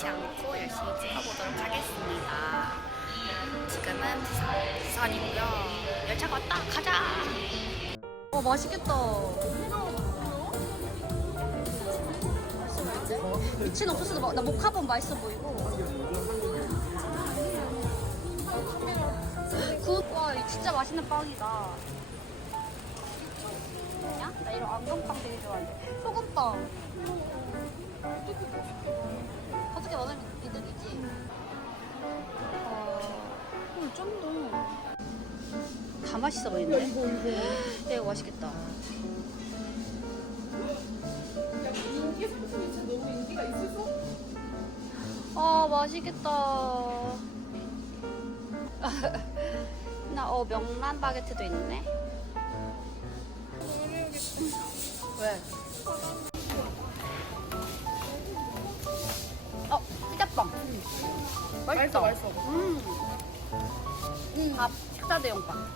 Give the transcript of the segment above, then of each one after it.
않고 열심히 찍어보도록 하겠습니다. 지금은 부산, 부산 이고요. 열차가 왔다. 가자. 어 맛있겠다. 미친 옥수수도 먹- 나 모카본 맛있어 보이고. 그, 와, 진짜 맛있는 빵이다. 뭐냐? 나 이런 안건빵 되게 좋아하는데. 소금빵. 어떻게 먹으면 이득이지? 어, 음, 좀 더. 다 맛있어 보이는데? 이거, 이거. 이거 맛있겠다. 인기 상품이 너무 인기가 있어서 아, 맛있겠다. 나, 어, 명란 바게트도 있네. 맛있어 맛있어 음. 음. 밥, 식사 대용빵.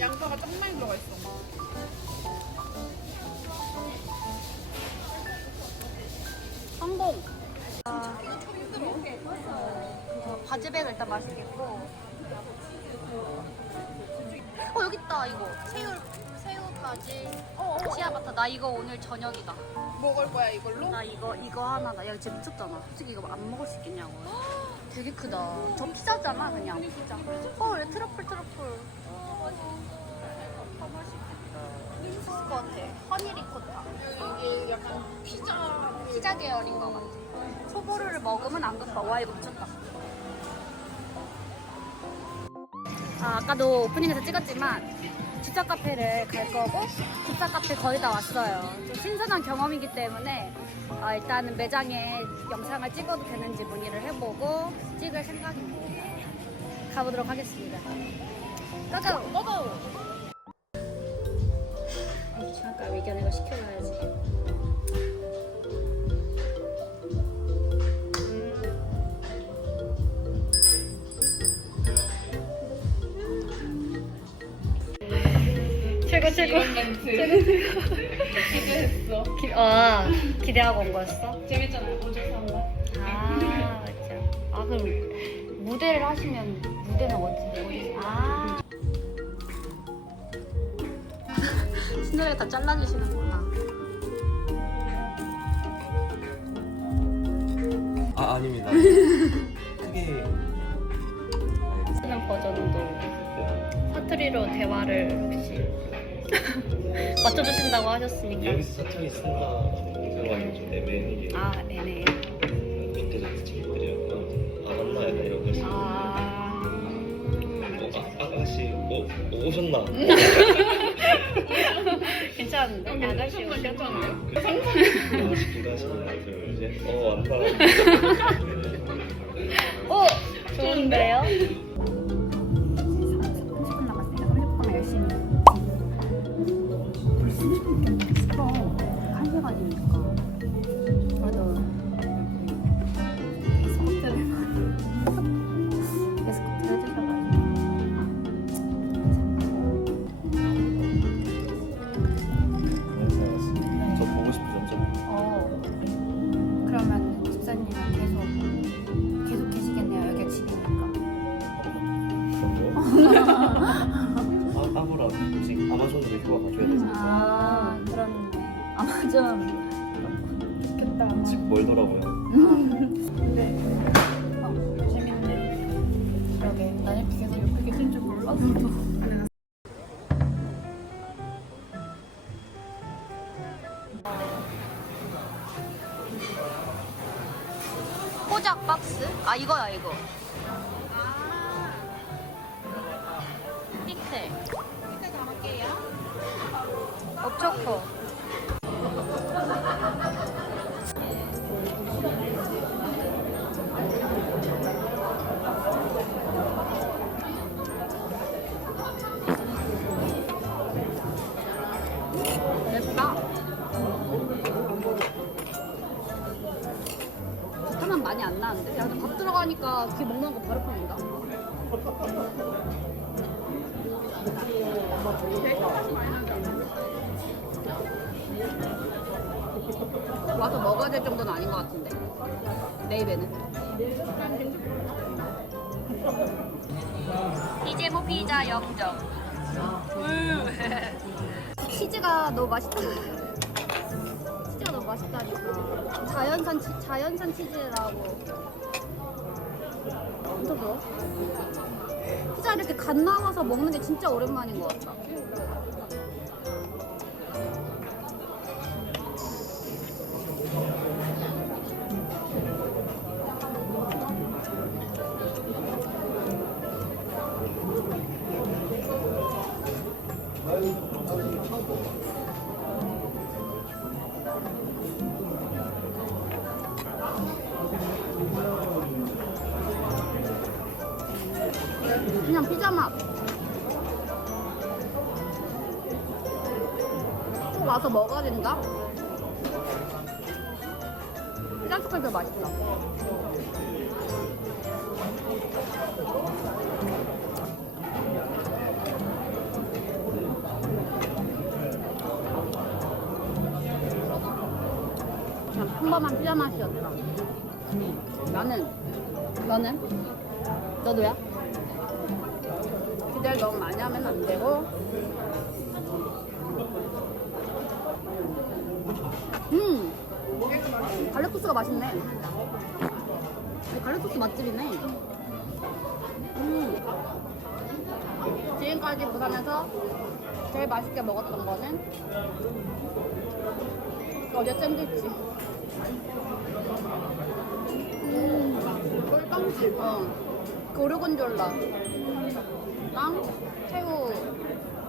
양파가 짱 많이 들어가 있어 성공. 아, 어, 바지백 일단 맛있겠고. 어 여기 있다 이거 새우 새우 바지 어, 어. 치아바타 나 이거 오늘 저녁이다. 먹을 거야 이걸로? 나 이거 이거 하나다. 야 진짜 미쳤잖아. 솔직히 이거 안 먹을 수 있겠냐고. 되게 크다. 저 피자잖아 그냥 피자. 헐 트러플 트러플. 더 맛있겠다. 있을 것 같아. 허니 리코타. 이게 약간 피자 피자 계열인 것 같아. 소보루를 먹으면 안 급하. 와 이거 미쳤다. 아, 아까도 오프닝에서 찍었지만 기차 카페를 갈 거고 기차 카페 거의 다 왔어요. 좀 신선한 경험이기 때문에 아, 일단은 매장에 영상을 찍어도 되는지 문의를 해보고 찍을 생각입니다. 가보도록 하겠습니다. 고고! 고고! 잠깐 의견 이거 시켜놔야지. 최고 최고 멘트 기대했어 기, 아 기대하고 온 거였어? 재밌잖아요. 어제 산다 아 맞죠 아 그럼 무대를 하시면 무대는 어디 어디 아. 신노래 다 잘라주시는구나. 아 아닙니다. 크게. 쓰는 버전도 사투리로 대화를 혹시 맞춰주신다고 하셨으니까. 여기서 사투리 쓴다 들어가기가 좀 애매해 이게 아 네네 인터넷 친구들이랑 안 왔나 약간 거 있어. 아 어, 아, 아가씨 어, 오셨나? 괜찮은데 아가씨 오셨나 괜찮아요? 그 아가씨 기가시 이제 어 왔다. 오! 좋은데요? 포작 박스? 아, 이거야, 이거. 내 입에는. 이재모 피자 0점. 치즈가 너무 맛있다. 치즈가 너무 맛있다니까. 자연산 치, 자연산 치즈라고. 엄청 좋아. 피자 이렇게 갓 나와서 먹는 게 진짜 오랜만인 것 같다. 꼭 와서 먹어야 된다. 더 맛있다. 그냥 평범한 피자 맛이었다. 나는 너는 너도야? 기대를 너무 많이 하면 안 되고 음 갈릭 소스가 맛있네. 이 갈릭 소스 맛집이네. 음. 지금까지 부산에서 제일 맛있게 먹었던 거는 어제 샌드위치. 음 꿀빵집 어 고르곤졸라. 빵, 새우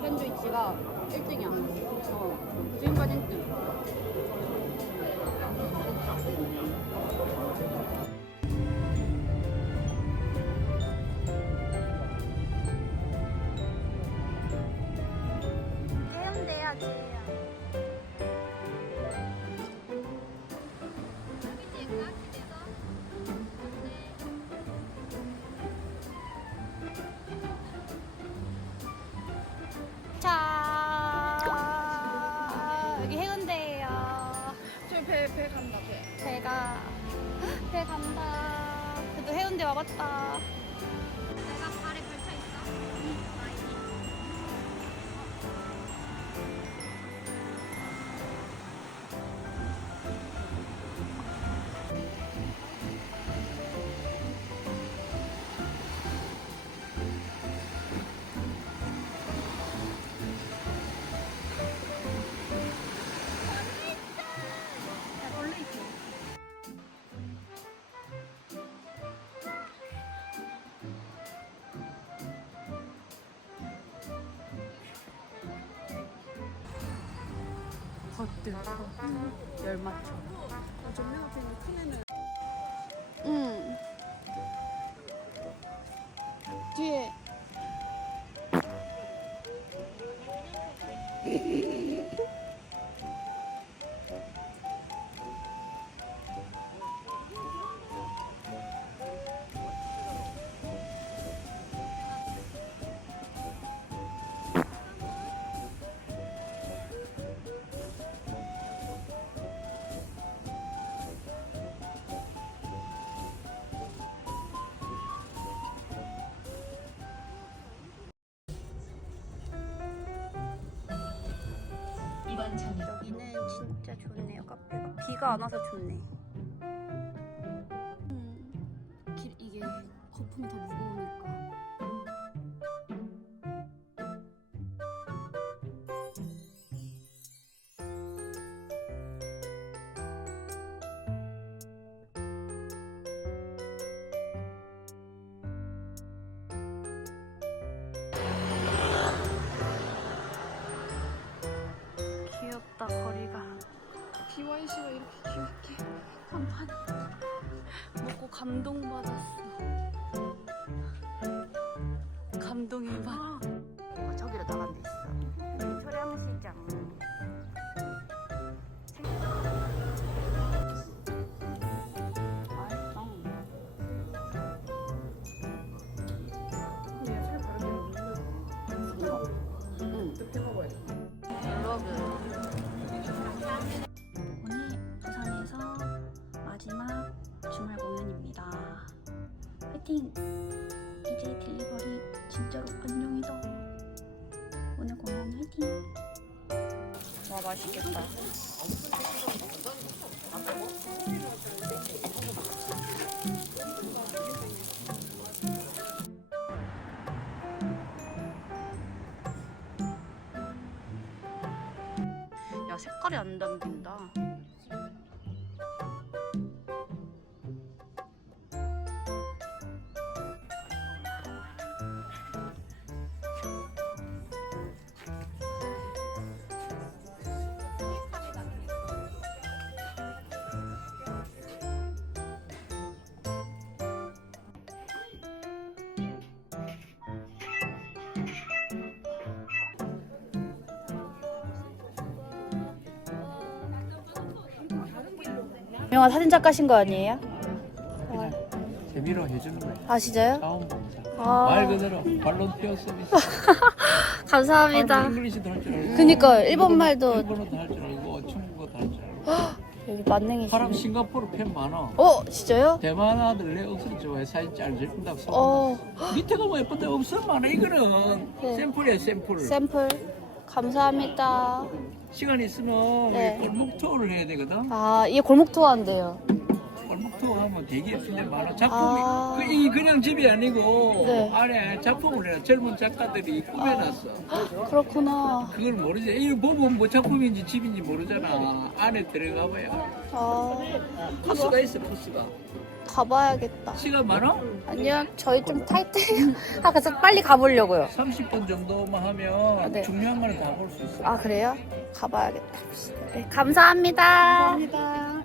샌드위치가 1등이야. 어, 지금까지 1등. Thank you. 배. 배가 배 간다. 그래도 해운대 와봤다. 겉들 열맞춰. 전면 같은 거큰 애는. 여기는 진짜 좋네요 카페가. 비가 안 와서 좋네 감동받았어. 감동의 반 아, 저기로 나간 데 있어 화이팅! 이제 딜리버리 진짜로 안녕이다. 오늘 공연 화이팅! 와 맛있겠다. 야 색깔이 안 담긴다. 명아 사진 작가신 거 아니에요? 재미로 해주는 거야. 아 진짜요? 처음 봉사. 아. 말 그대로 발론티어 서비스. 감사합니다. 잉글리시도 할 줄 알고. 그니까 일본 말도 일본어도 할 줄 알고 중국어도 할 줄 알고. 여기 만능이시네. 사람 싱가포르 팬 많아. 어 진짜요? 대만 아들 내 억수로 좋아해 사진 잘 찍는다고 써. 어 밑에가 뭐 예쁜데 없어 많아 이거는 네. 샘플이야 샘플. 샘플 감사합니다. 시간 있으면 네. 우리 골목 투어를 해야 되거든. 아 이게 골목 투어인데요. 골목 투어 하면 되게 예쁜데 많아. 작품이 아. 그, 이 그냥 집이 아니고 네. 안에 작품을 해 젊은 작가들이 꾸며놨어. 그렇구나. 그걸 모르지. 이거 보면 뭐 작품인지 집인지 모르잖아. 안에 들어가 봐야. 아 포스가 있어 포스가. 가봐야겠다. 시간 많아? 아니요 저희 좀 타이트해요. 아 그래서 빨리 가보려고요. 30분 정도만 하면 네. 중요한 거는 다 볼 수 있어. 아 그래요? 가봐야겠다. 네, 감사합니다. 감사합니다.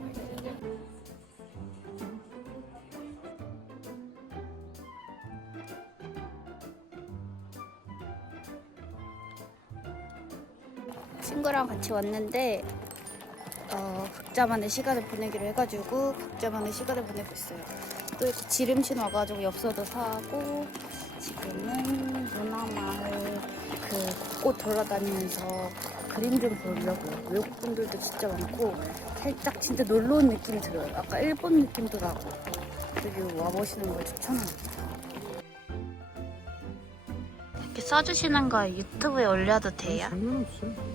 친구랑 같이 왔는데 어, 각자만의 시간을 보내기로 해가지고 각자만의 시간을 보내고 있어요. 또 이렇게 지름신 와가지고 엽서도 사고 지금은 문화마을 그 곳곳 돌아다니면서 그림 좀 보려고요. 외국 분들도 진짜 많고 살짝 진짜 놀러 온 느낌이 들어요. 아까 일본 느낌도 나고 여기 와보시는 걸 추천합니다. 이렇게 써주시는 거 유튜브에 올려도 돼요? 상관없어.